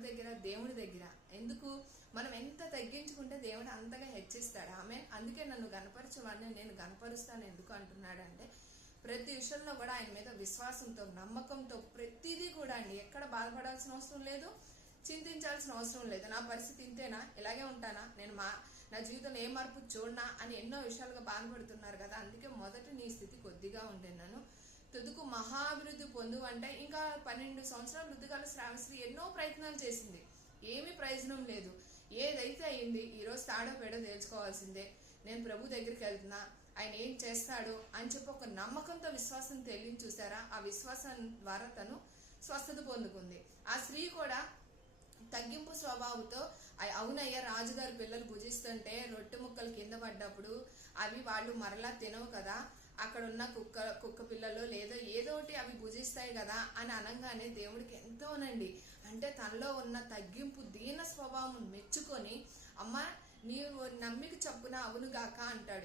ఎవరి దగ్గర దేవుడి దగ్గర. ఎందుకు? మనం ఎంత తగ్గించుకుంటే దేవుడు అంతగా హెచ్చిస్తాడు. ఆమె అందుకే నన్ను గనపరచమని నేను గనపరుస్తాను. ఎందుకు అంటున్నాడంటే ప్రతి విషయంలో కూడా ఆయన మీద విశ్వాసంతో నమ్మకంతో ప్రతిదీ కూడా అండి. ఎక్కడ బాధపడాల్సిన అవసరం లేదు చింతించాల్సిన అవసరం లేదు. నా పరిస్థితి ఇంతేనా? ఇలాగే ఉంటానా? నేను మా నా జీవితంలో ఏ మార్పు చూడనా? అని ఎన్నో విషయాలుగా బాధపడుతున్నారు కదా. అందుకే మొదట నీ స్థితి కొద్దిగా ఉండేనాను తుదుకు మహాభివృద్ధి పొందు అంటే ఇంకా పన్నెండు సంవత్సరాల వృద్ధిగాల శ్రావశ్రీ ప్రయత్నాలు చేసింది. ఏమీ ప్రయోజనం లేదు. ఏదైతే అయింది ఈరోజు తాడో పేడో తేల్చుకోవాల్సిందే. నేను ప్రభు దగ్గరికి వెళ్తున్నా. ఆయన ఏం చేస్తాడు అని చెప్పి ఒక నమ్మకంతో విశ్వాసం తెలియని చూసారా? ఆ విశ్వాసం ద్వారా తను స్వస్థత పొందుకుంది. ఆ స్త్రీ కూడా తగ్గింపు స్వభావంతో అవునయ్య అవునయ్యా రాజుగారి పిల్లలు భుజిస్తుంటే రొట్టె ముక్కలు కింద పడ్డప్పుడు అవి వాళ్ళు మరలా తినవు కదా. అక్కడ ఉన్న కుక్క కుక్క పిల్లలు లేదో ఏదో ఒకటి అవి భుజిస్తాయి కదా అని అనగానే దేవుడికి ఎంతోనండి. అంటే తనలో ఉన్న తగ్గింపు దీన స్వభావం మెచ్చుకొని అమ్మ నీవు నమ్మిక చప్పున అవునుగాక అంటాడు.